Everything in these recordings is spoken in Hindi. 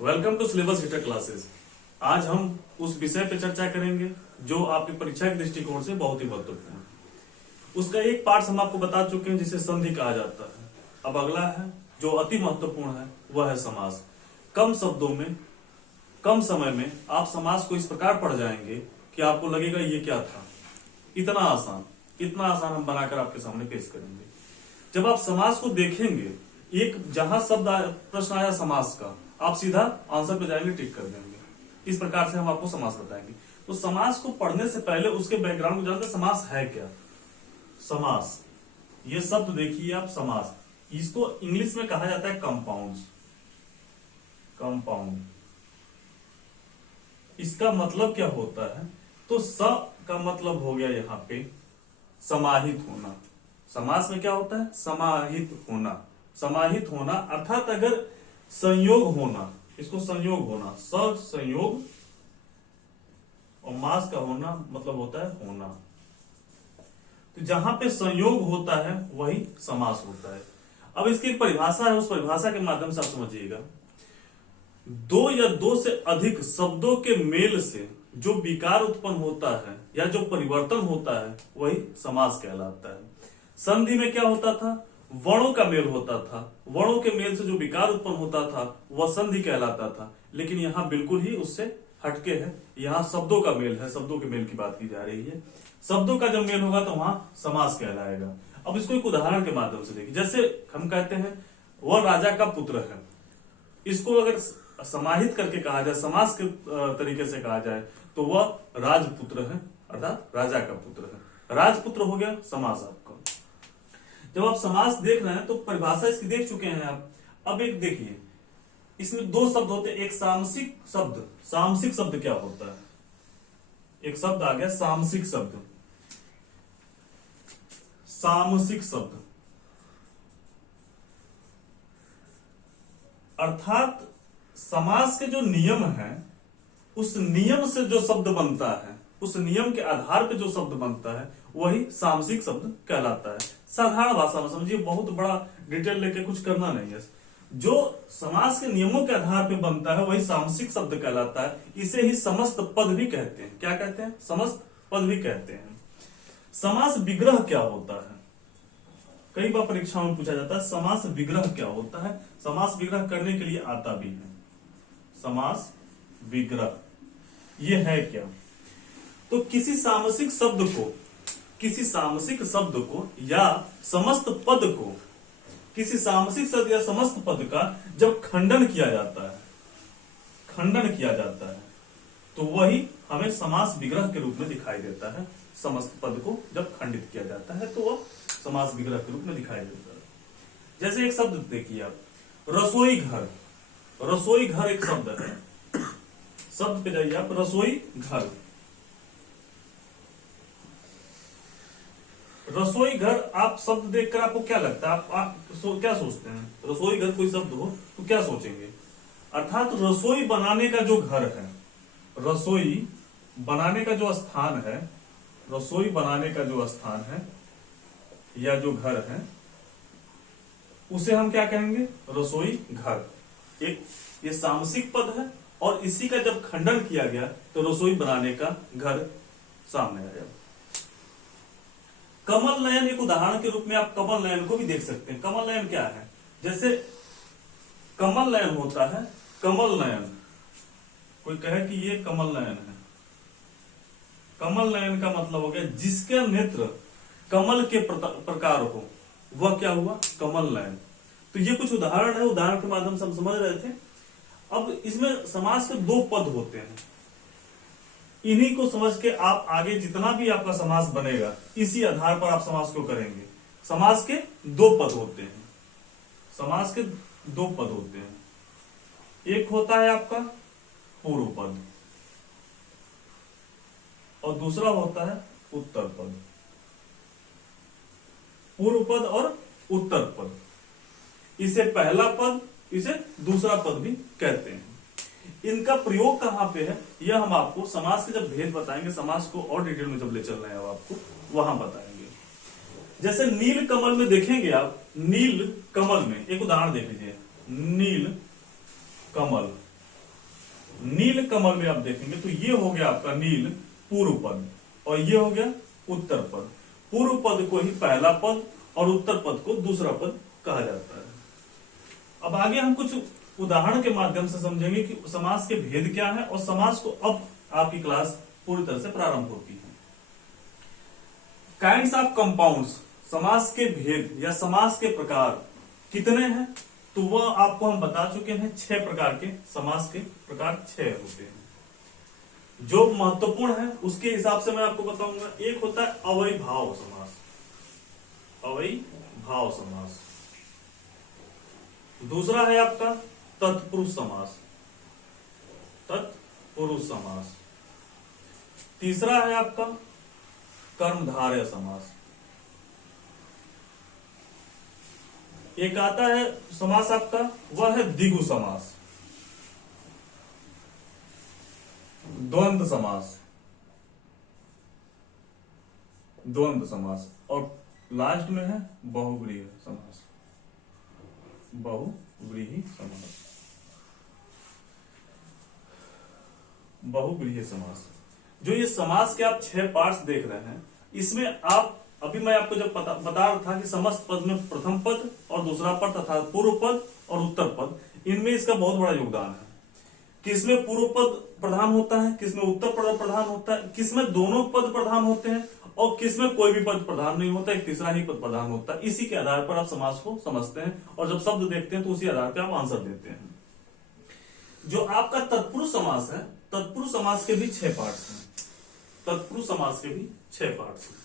Welcome to syllabus hitter classes. आज हम उस विषय पर चर्चा करेंगे जो आपकी परीक्षा के दृष्टिकोण से बहुत ही महत्वपूर्ण है। उसका एक पार्ट हम आपको बता चुके हैं जिसे संधि कहा जाता है। अब अगला है जो अति महत्वपूर्ण है, वह है समास। कम शब्दों में कम समय में आप समास को इस प्रकार पढ़ जाएंगे कि आपको लगेगा ये क्या था। इतना आसान हम बनाकर आपके सामने पेश करेंगे। जब आप समास को देखेंगे, एक जहां शब्द प्रश्न आया समास का, आप सीधा आंसर पे जाएंगे, टिक कर देंगे। इस प्रकार से हम आपको समास बताएंगे। तो समास को पढ़ने से पहले उसके बैकग्राउंड को जानते हैं, समास है क्या। समास, ये शब्द देखिए आप, समास, इसको इंग्लिश में कहा जाता है कंपाउंड्स। कंपाउंड, इसका मतलब क्या होता है? तो स का मतलब हो गया यहाँ पे समाहित होना। समास में क्या होता है? समाहित होना। समाहित होना अर्थात अगर संयोग होना, इसको संयोग होना, संयोग, और मास का होना मतलब होता है होना। तो जहां पे संयोग होता है वही समास होता है। अब इसकी एक परिभाषा है, उस परिभाषा के माध्यम से आप समझिएगा। दो या दो से अधिक शब्दों के मेल से जो विकार उत्पन्न होता है या जो परिवर्तन होता है वही समास कहलाता है। संधि में क्या होता था? वर्णों का मेल होता था, वर्णों के मेल से जो विकार उत्पन्न होता था वह संधि कहलाता था। लेकिन यहाँ बिल्कुल ही उससे हटके है, यहाँ शब्दों का मेल है, शब्दों के मेल की बात की जा रही है। शब्दों का जब मेल होगा तो वहां समास कहलाएगा। अब इसको एक उदाहरण के माध्यम से देखिए। जैसे हम कहते हैं वह राजा का पुत्र है, इसको अगर समाहित करके कहा जाए, समास के तरीके से कहा जाए तो वह राजपुत्र है, अर्थात राजा का पुत्र है। राजपुत्र हो गया समास आपका। जब आप समास देख रहे हैं तो परिभाषा इसकी देख चुके हैं आप। अब एक देखिए, इसमें दो शब्द होते हैं, एक सामसिक शब्द। सामसिक शब्द क्या होता है? एक शब्द आ गया सामसिक शब्द। सामसिक शब्द अर्थात समास के जो नियम है, उस नियम से जो शब्द बनता है, उस नियम के आधार पर जो शब्द बनता है वही सामसिक शब्द कहलाता है। साधारण भाषा में समझिए, बहुत बड़ा डिटेल लेके कुछ करना नहीं है। जो समास के नियमों के आधार पर बनता है वही सामसिक शब्द कहलाता है। इसे ही समस्त पद भी कहते हैं। क्या कहते हैं? समस्त पद भी कहते हैं। समास विग्रह क्या होता है? कई बार परीक्षाओं में पूछा जाता है समास विग्रह क्या होता है। समास विग्रह करने के लिए आता भी है। समास विग्रह ये है क्या? तो किसी सामसिक शब्द को या समस्त पद को, किसी सामसिक शब्द या समस्त पद का जब खंडन किया जाता है, तो वही हमें समास विग्रह के रूप में दिखाई देता है। समस्त पद को जब खंडित किया जाता है तो वह समास विग्रह के रूप में दिखाई देता है। जैसे एक शब्द देखिए आप, रसोई घर। रसोई घर एक शब्द है, शब्द पे जाइए आप, रसोई घर। रसोई घर, आप शब्द देखकर आपको क्या लगता है? आप क्या सोचते हैं? रसोई घर कोई शब्द हो तो क्या सोचेंगे? अर्थात रसोई बनाने का जो घर है, रसोई बनाने का जो स्थान है, रसोई बनाने का जो स्थान है या जो घर है, उसे हम क्या कहेंगे? रसोई घर। एक ये सामसिक पद है और इसी का जब खंडन किया गया तो रसोई बनाने का घर सामने आया। कमल नयन एक उदाहरण के रूप में आप कमल नयन को भी देख सकते हैं। कमल नयन क्या है? जैसे कमल नयन होता है, कमल नयन, कोई कहे कि ये कमल नयन है। कमल नयन का मतलब हो गया जिसके नेत्र कमल के प्रकार हो, वह क्या हुआ? कमल नयन। तो ये कुछ उदाहरण है, उदाहरण के माध्यम से हम समझ रहे थे। अब इसमें समास के दो पद होते हैं, इन्हीं को समझ के आप आगे जितना भी आपका समास बनेगा इसी आधार पर आप समास को करेंगे। समास के दो पद होते हैं, समास के दो पद होते हैं। एक होता है आपका पूर्व पद और दूसरा होता है उत्तर पद। पूर्व पद और उत्तर पद, इसे पहला पद, इसे दूसरा पद भी कहते हैं। इनका प्रयोग कहां पे है यह हम आपको समास के जब भेद बताएंगे, समास को और डिटेल में जब ले चल रहे हैं आपको वहां बताएंगे। जैसे नील कमल में देखेंगे आप, नील कमल में एक उदाहरण देख लीजिए, नील कमल, नील कमल में आप देखेंगे तो ये हो गया आपका नील पूर्व पद और ये हो गया उत्तर पद। पूर्व पद को ही पहला पद और उत्तर पद को दूसरा पद कहा जाता है। अब आगे हम कुछ उदाहरण के माध्यम से समझेंगे कि समास के भेद क्या है और समास को अब आपकी क्लास पूरी तरह से प्रारंभ होती है। काइंड्स ऑफ कंपाउंड्स, समास के भेद या समास के प्रकार कितने हैं, तो वह आपको हम बता चुके हैं। 6 प्रकार के समास के प्रकार 6 होते हैं। जो महत्वपूर्ण है उसके हिसाब से मैं आपको बताऊंगा। एक होता है अवयभाव समास, अवयभाव समास। दूसरा है आपका तत्पुरुष समास, तत्पुरुष समास। तीसरा है आपका कर्मधारय समास। एक आता है समास आपका, वह है द्विगु समास, द्वंद्व समास, द्वंद्व समास और लास्ट में है बहुव्रीहि समास, बहुव्रीहि समास, बहुव्रीहि समास। जो ये समास के आप 6 पार्ट्स देख रहे हैं, इसमें आप अभी मैं आपको जब बता रहा था कि समस्त पद में प्रथम पद और दूसरा पद तथा पूर्व पद और उत्तर पद, इनमें इसका बहुत बड़ा योगदान है। किसमें पूर्व पद प्रधान होता है, किसमें उत्तर पद प्रधान होता है, किसमें दोनों पद प्रधान होते हैं और किसमें कोई भी पद प्रधान नहीं होता, एक तीसरा ही पद प्रधान होता है। इसी के आधार पर आप समास को समझते हैं और जब शब्द देखते हैं तो उसी आधार पर आप आंसर देते हैं। जो आपका तत्पुरुष समास है, तत्पुरुष समास के भी 6 पार्ट्स हैं। तत्पुरुष समास के भी 6 पार्ट्स हैं,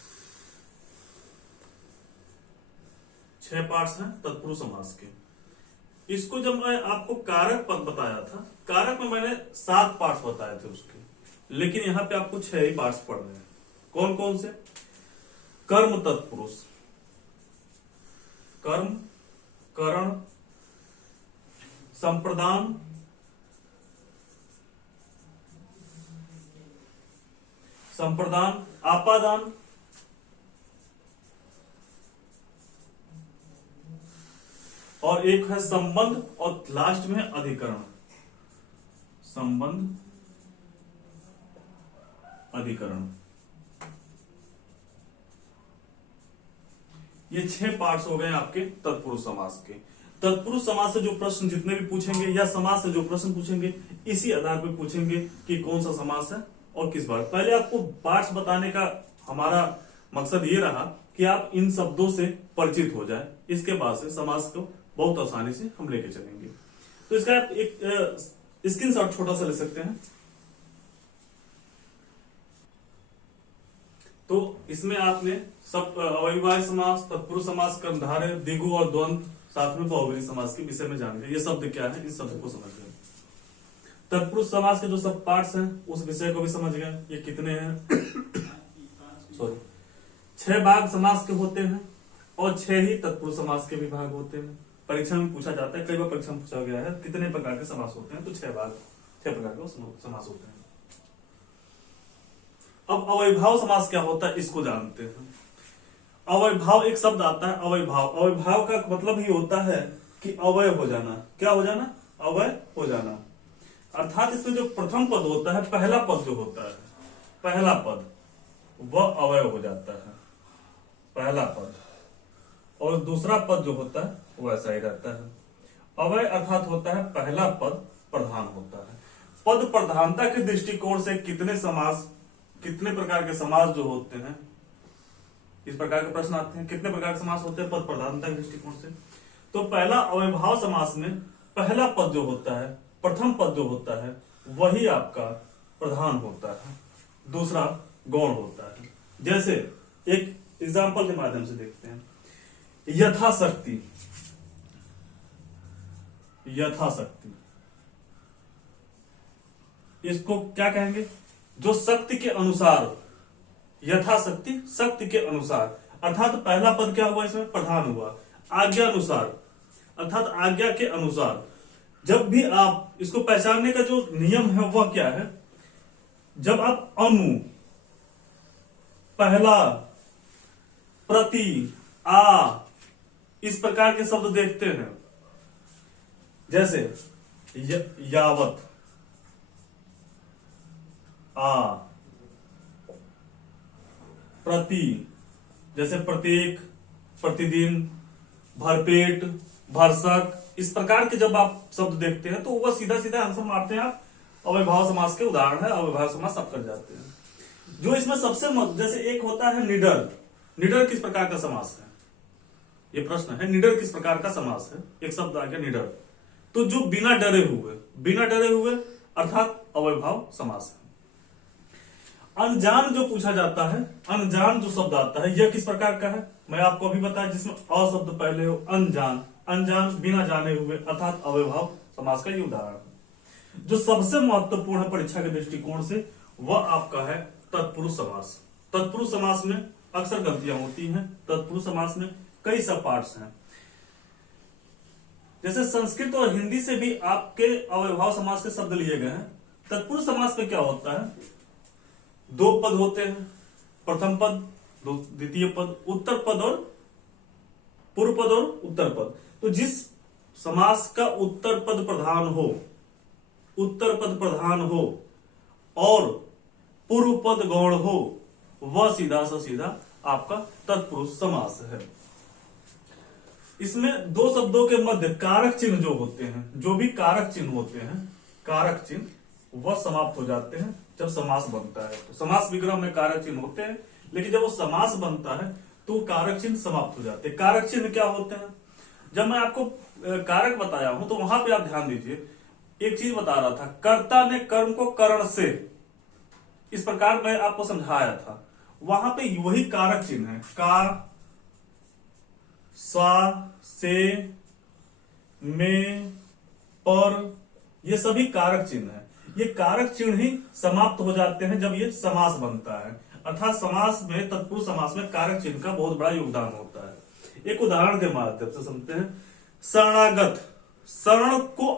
6 पार्ट्स हैं तत्पुरुष समास के। इसको जब मैं आपको कारक पद बताया था, कारक में मैंने 7 पार्ट्स बताए थे उसके, लेकिन यहां पे आपको 6 ही पार्ट्स पढ़ने हैं। कौन कौन से? कर्म तत्पुरुष, कर्म, करण, संप्रदान, संप्रदान, आपादान, और एक है संबंध और लास्ट में है अधिकरण, संबंध, अधिकरण। ये 6 पार्ट्स हो गए आपके तत्पुरुष समास के। तत्पुरुष समास से जो प्रश्न जितने भी पूछेंगे या समास से जो प्रश्न पूछेंगे, इसी आधार पर पूछेंगे कि कौन सा समास है और किस बार। पहले आपको पार्ट्स बताने का हमारा मकसद ये रहा कि आप इन शब्दों से परिचित हो जाए, इसके बाद से समास को बहुत आसानी से हम लेके चलेंगे। तो इसका आप एक स्क्रीनशॉट छोटा सा ले सकते हैं। तो इसमें आपने सब अवयवाय समास, तत्पुरुष समास, कर्मधारय, द्विगु और द्वंद्व, साथ में बहुव्रीहि समास के विषय में जान गए। ये शब्द क्या है, इस शब्द को समझ गए। तत्पुरुष समास के जो सब पार्ट्स हैं उस विषय को भी समझ गए। ये कितने हैं सॉरी 6 भाग समास के होते हैं और 6 ही तत्पुरुष समास के भी भाग होते हैं। परीक्षा में पूछा जाता है, कई बार परीक्षा में पूछा गया है कितने प्रकार के समास होते हैं, तो 6 प्रकार के समास होते हैं। अब अवयभाव समास क्या होता है इसको जानते हैं। अवयभाव एक शब्द आता है अवयभाव। अवयभाव का मतलब ही होता है कि अवय हो जाना। क्या हो जाना? अवय हो जाना। अर्थात इसमें जो प्रथम पद होता है, पहला पद जो होता है, पहला पद वह अवय हो जाता है, पहला पद, और दूसरा पद जो होता है वो ऐसा ही रहता है। अवय अर्थात होता है पहला पद प्रधान होता है। पद प्रधानता के दृष्टिकोण से कितने प्रकार के समास जो होते हैं, इस प्रकार के प्रश्न आते हैं, कितने प्रकार के समास होते हैं पद प्रधानता के दृष्टिकोण से। तो पहला अवयभाव समास में पहला पद जो होता है, प्रथम पद जो होता है, वही आपका प्रधान होता है, दूसरा गौण होता है। जैसे एक एग्जाम्पल के माध्यम से देखते हैं। यथाशक्ति, यथाशक्ति, इसको क्या कहेंगे? जो शक्ति के अनुसार, यथाशक्ति शक्ति के अनुसार, अर्थात पहला पद क्या हुआ इसमें? प्रधान हुआ। आज्ञा अनुसार अर्थात आज्ञा के अनुसार। जब भी आप इसको पहचानने का जो नियम है वह क्या है? जब आप अनु, पहला, प्रति, आ, इस प्रकार के शब्द देखते हैं, जैसे यावत, आ, प्रति, जैसे प्रत्येक, प्रतिदिन, भरपेट, भरसक, इस प्रकार के जब आप शब्द देखते हैं तो वह सीधा सीधा आंसर मारते हैं आप, अव्ययभाव समास के उदाहरण है, अव्ययभाव समास आप कर जाते हैं। जो इसमें सबसे जैसे एक होता है निडर। निडर किस प्रकार का समास है, ये प्रश्न है। निडर किस प्रकार का समास है, एक शब्द आ गया निडर। तो जो बिना डरे हुए अर्थात अव्ययभाव समास है। अनजान जो पूछा जाता है, अनजान जो शब्द आता है, यह किस प्रकार का है, मैं आपको अभी बताया, जिसमें अ शब्द पहले हो, अनजान, अनजान बिना जाने हुए अर्थात अव्ययभाव समास का ये उदाहरण है। जो सबसे महत्वपूर्ण है परीक्षा के दृष्टिकोण से, वह आपका है तत्पुरुष समास। तत्पुरुष समास में अक्सर गलतियां होती हैं। तत्पुरुष समास में कई सब पार्ट्स हैं। जैसे संस्कृत और हिंदी से भी आपके अव्ययभाव समास के शब्द लिए गए हैं। तत्पुरुष समास में क्या होता है, दो पद होते हैं, प्रथम पद, द्वितीय पद, उत्तर पद और पूर्व पद और उत्तर पद। तो जिस समास का उत्तर पद प्रधान हो और पूर्व पद गौण हो, वह सीधा सा सीधा आपका तत्पुरुष समास है। इसमें दो शब्दों के मध्य कारक चिन्ह जो होते हैं, जो भी कारक चिन्ह होते हैं, कारक चिन्ह वह समाप्त हो जाते हैं जब समास बनता है। तो समास विग्रह में कारक चिन्ह होते हैं, लेकिन जब वो समास बनता है तो कारक चिन्ह समाप्त हो जाते हैं। कारक चिन्ह क्या होते हैं, जब मैं आपको कारक बताया हूं तो वहां पे आप ध्यान दीजिए, एक चीज बता रहा था, कर्ता ने कर्म को करण से, इस प्रकार मैं आपको समझाया था। वहां पे वही कारक चिन्ह है, का, सा, से, में, पर, ये सभी कारक चिन्ह है। ये कारक चिन्ह ही समाप्त हो जाते हैं जब ये समास बनता है। अर्थात समास में, तत्पुरुष समास में कारक चिन्ह का बहुत बड़ा योगदान होता है। एक उदाहरण के माध्यम से समझते हैं। शरणागत, शरण को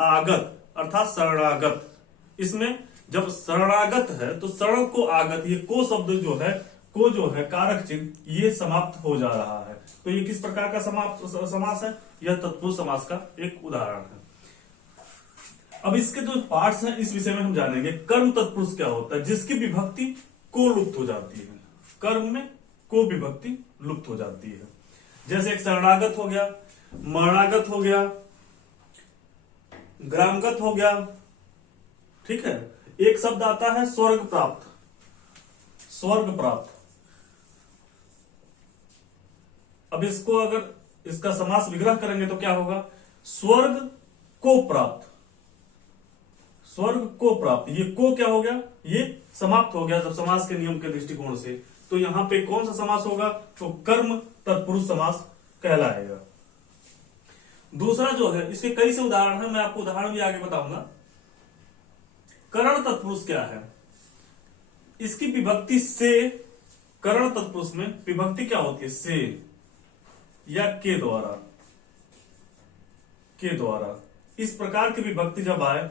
आगत अर्थात शरणागत। इसमें जब शरणागत है तो शरण को आगत, ये को शब्द जो है कारक चिन्ह, ये समाप्त हो जा रहा है। तो ये किस प्रकार का समास है, यह तत्पुरुष समास का एक उदाहरण है। अब इसके जो पार्ट्स हैं इस विषय में हम जानेंगे। कर्म तत्पुरुष क्या होता है, जिसकी विभक्ति को लुप्त हो जाती है। कर्म में को विभक्ति लुप्त हो जाती है। जैसे एक शरणागत हो गया, मरणागत हो गया, ग्रामगत हो गया, ठीक है। एक शब्द आता है स्वर्ग प्राप्त, स्वर्ग प्राप्त। अब इसको अगर इसका समास विग्रह करेंगे तो क्या होगा, स्वर्ग को प्राप्त, स्वर्ग को प्राप्त। ये को क्या हो गया, ये समाप्त हो गया जब समास के नियम के दृष्टिकोण से। तो यहां पे कौन सा समास होगा, तो कर्म तत्पुरुष समास कहलाएगा। दूसरा जो है, इसके कई से उदाहरण है, मैं आपको उदाहरण भी आगे बताऊंगा। करण तत्पुरुष क्या है, इसकी विभक्ति से, करण तत्पुरुष में विभक्ति क्या होती है, से या के द्वारा, के द्वारा। इस प्रकार की विभक्ति जब आए,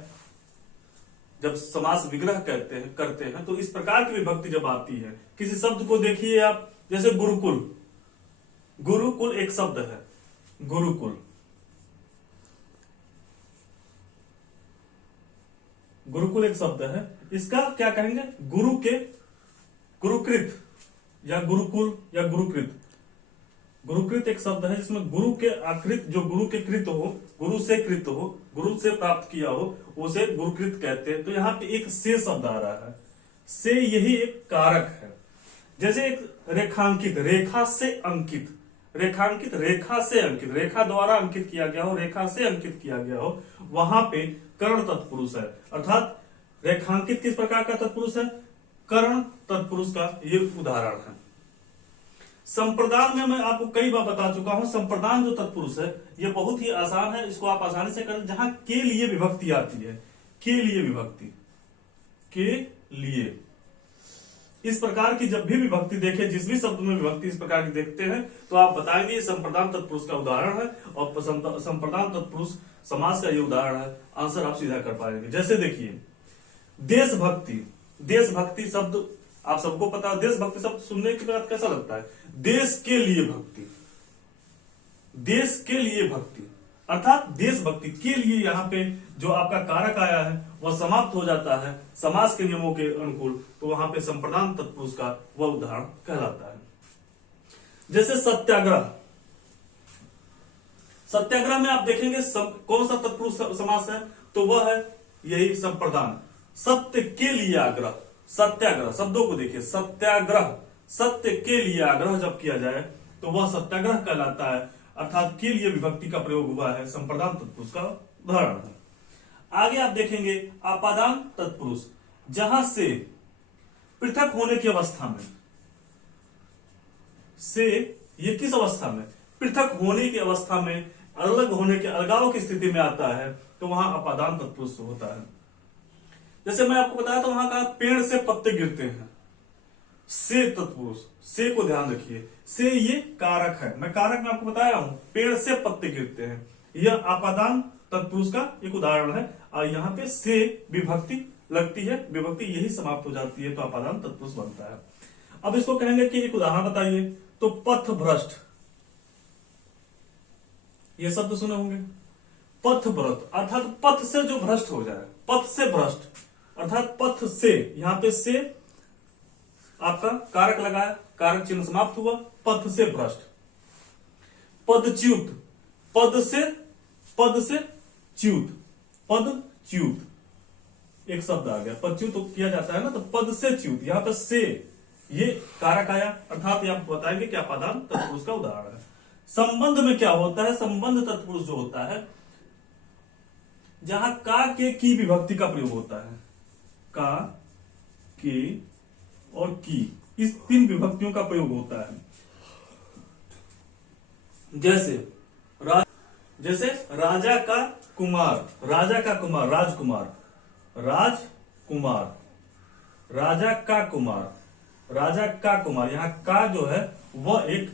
जब समास विग्रह करते हैं तो इस प्रकार की विभक्ति जब आती है, किसी शब्द को देखिए आप, जैसे गुरुकुल, गुरुकुल एक शब्द है, गुरुकुल, गुरुकुल एक शब्द है। इसका क्या कहेंगे, गुरु के, गुरुकृत या गुरुकुल या गुरुकृत। गुरुकृत एक शब्द है जिसमें गुरु के आकृत, जो गुरु के कृत हो, गुरु से कृत हो, गुरु से प्राप्त किया हो, उसे गुरुकृत कहते हैं। तो यहाँ पे एक से शब्द आ रहा है, से यही एक कारक है। जैसे एक रेखांकित, रेखा से अंकित, रेखांकित, रेखा से अंकित, रेखा द्वारा अंकित किया गया हो, रेखा से अंकित किया गया हो, वहां पे कर्ण तत्पुरुष है। अर्थात रेखांकित किस प्रकार का तत्पुरुष है, कर्ण तत्पुरुष का ये उदाहरण है। संप्रदान में मैं आपको कई बार बता चुका हूं, संप्रदान जो तत्पुरुष है ये बहुत ही आसान है, इसको आप आसानी से करें। जहां के लिए विभक्ति आती है, के लिए विभक्ति, के लिए, इस प्रकार की जब भी विभक्ति देखें, जिस भी शब्द में विभक्ति इस प्रकार की देखते हैं तो आप बताएंगे संप्रदान तत्पुरुष का उदाहरण है, और संप्रदान तत्पुरुष समास का ये उदाहरण है। आंसर आप सीधा कर पाएंगे। जैसे देखिए देशभक्ति, देशभक्ति शब्द आप सबको पता है, देशभक्ति शब्द सुनने के बाद कैसा लगता है, देश के लिए भक्ति, देश के लिए भक्ति। अर्थात देशभक्ति के लिए यहाँ पे जो आपका कारक आया है वह समाप्त हो जाता है समास के नियमों के अनुकूल, तो वहां पे संप्रदान तत्पुरुष का वह उदाहरण कहलाता है। जैसे सत्याग्रह, सत्याग्रह में आप देखेंगे कौन सा तत्पुरुष समास है, तो वह है यही संप्रदान। सत्य के लिए आग्रह, सत्याग्रह शब्दों को देखिए, सत्याग्रह सत्य के लिए आग्रह जब किया जाए तो वह सत्याग्रह कहलाता है, अर्थात के लिए विभक्ति का प्रयोग हुआ है, संप्रदान तत्पुरुष का उदाहरण है। आगे आप देखेंगे आपादान तत्पुरुष, जहां से पृथक होने की अवस्था में, से ये किस अवस्था में, पृथक होने की अवस्था में, अलग होने के अलगाव की स्थिति में आता है, तो वहां अपादान तत्पुरुष होता है। जैसे मैं आपको बताया था वहां कहा पेड़ से पत्ते गिरते हैं, से तत्पुरुष, से को ध्यान रखिए, से ये कारक है, मैं कारक में आपको बताया हूं, पेड़ से पत्ते गिरते हैं, यह आपादान तत्पुरुष का एक उदाहरण है। और यहाँ पे से विभक्ति लगती है, विभक्ति यही समाप्त हो जाती है, तो आपादान तत्पुरुष बनता है। अब इसको कहेंगे कि एक उदाहरण बताइए, तो पथ भ्रष्ट, ये शब्द सुने होंगे, पथ भ्रष्ट अर्थात पथ से जो भ्रष्ट हो जाए, पथ से भ्रष्ट अर्थात पथ से, यहां पे से आपका कारक लगाया, कारक चिन्ह समाप्त हुआ, पथ से भ्रष्ट। पदच्युत, पद से च्युत, पदच्युत एक शब्द आ गया, पदच्युत तो किया जाता है ना, तो पद से च्युत, यहां पर से ये कारक आया, अर्थात ये आप बताएंगे कि आपादान तत्पुरुष का उदाहरण है। संबंध में क्या होता है, संबंध तत्पुरुष जो होता है जहां का के की विभक्ति का प्रयोग होता है, का के और की, इस तीन विभक्तियों का प्रयोग होता है। जैसे राजा का कुमार, राजा का कुमार, राजकुमार, राजकुमार, राजा का कुमार, राजा का कुमार, यहां का जो है वह एक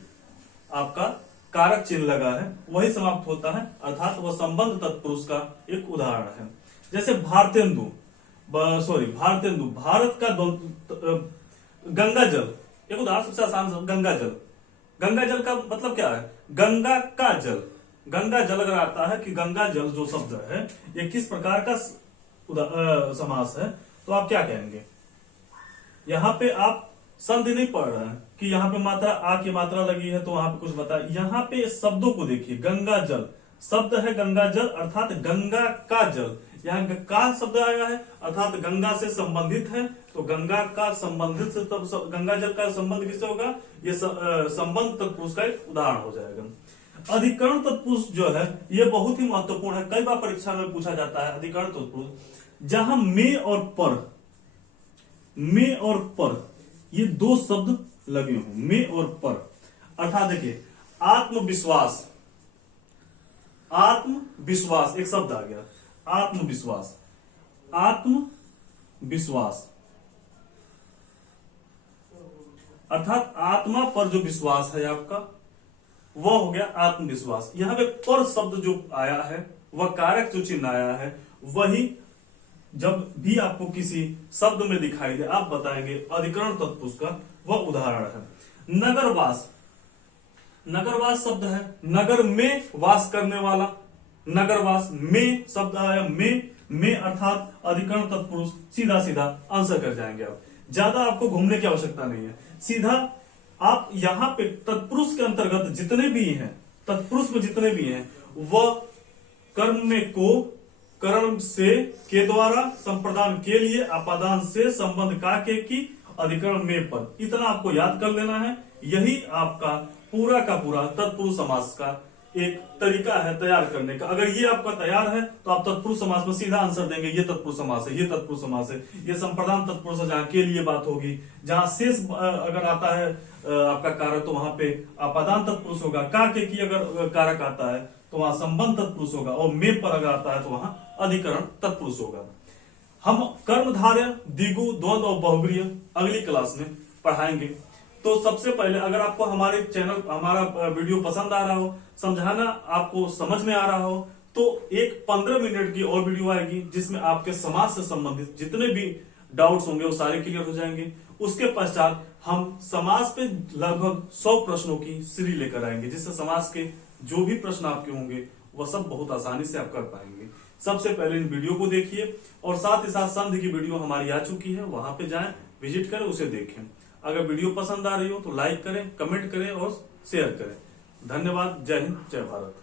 आपका कारक चिन्ह लगा है, वही समाप्त होता है, अर्थात वह संबंध तत्पुरुष का एक उदाहरण है। जैसे भारतेंदु, भारतेंदु, भारत का गंगा जल, एक उदाहरण सबसे आसान शब्द गंगा जल। गंगा जल का मतलब क्या है, गंगा का जल, गंगा जल अगर आता है कि गंगा जल जो शब्द है ये किस प्रकार का समास है, तो आप क्या कहेंगे, यहां पे आप संधि नहीं पढ़ रहे हैं कि यहाँ पे मात्रा आ की मात्रा लगी है तो वहां पे कुछ बताया, यहाँ पे शब्दों को देखिए, गंगा जल शब्द है, गंगा जल अर्थात गंगा का जल, यहाँ का शब्द आया है अर्थात गंगा से संबंधित है, तो गंगा का संबंधित से तब गंगा जल का संबंध किससे होगा, ये संबंध तत्पुरुष का एक उदाहरण हो जाएगा। अधिकरण तत्पुरुष जो है ये बहुत ही महत्वपूर्ण है, कई बार परीक्षा में पूछा जाता है। अधिकरण तत्पुरुष जहां में और पर ये दो शब्द लगे हों, में और पर, अर्थात देखिए आत्मविश्वास, आत्मविश्वास एक शब्द आ गया, आत्मविश्वास, आत्मविश्वास अर्थात आत्मा पर जो विश्वास है आपका वह हो गया आत्मविश्वास। यहां पे पर शब्द जो आया है वह कारक जो चिन्ह आया है वही जब भी आपको किसी शब्द में दिखाई दे आप बताएंगे अधिकरण तत्पुरुष का वह उदाहरण है। नगरवास, नगरवास शब्द है, नगर में वास करने वाला, नगरवास, में शब्द आया, में अर्थात अधिकरण तत्पुरुष, सीधा सीधा आंसर कर जाएंगे आप, ज्यादा आपको घूमने की आवश्यकता नहीं है, सीधा आप यहां पे तत्पुरुष के अंतर्गत जितने भी हैं, तत्पुरुष में जितने भी हैं वह कर्म में को, कर्म से के द्वारा, संप्रदान के लिए, आपादान से, संबंध का के की, अधिकरण में पर, इतना आपको याद कर लेना है। यही आपका पूरा का पूरा तत्पुरुष समास का एक तरीका है तैयार करने का। अगर ये आपका तैयार है तो आप तत्पुरुष समास में सीधा आंसर देंगे, ये तत्पुरुष समास है, ये तत्पुरुष समास है, ये संप्रदान तत्पुरुष है जहां के लिए बात होगी, जहां शेष अगर आता है आपका कारक तो वहां पे आपादान तत्पुरुष होगा, का के की अगर कारक आता है तो वहां संबंध तत्पुरुष होगा, और में पर अगर आता है तो वहां अधिकरण तत्पुरुष होगा। हम कर्मधारय, द्विगु, द्वंद्व और बहुब्रीहि अगली क्लास में पढ़ाएंगे। तो सबसे पहले अगर आपको हमारे चैनल, हमारा वीडियो पसंद आ रहा हो, समझाना आपको समझ में आ रहा हो, तो एक 15 मिनट की और वीडियो आएगी जिसमें आपके समाज से संबंधित जितने भी डाउट्स होंगे वो सारे क्लियर हो जाएंगे। उसके पश्चात हम समाज पे लगभग 100 प्रश्नों की सीरीज लेकर आएंगे, जिससे समाज के जो भी प्रश्न आपके होंगे वह सब बहुत आसानी से आप कर पाएंगे। सबसे पहले इन वीडियो को देखिए और साथ ही साथ संधि की वीडियो हमारी आ चुकी है, वहां पे जाएं, विजिट करें, उसे देखें। अगर वीडियो पसंद आ रही हो तो लाइक करें, कमेंट करें और शेयर करें। धन्यवाद। जय हिंद, जय भारत।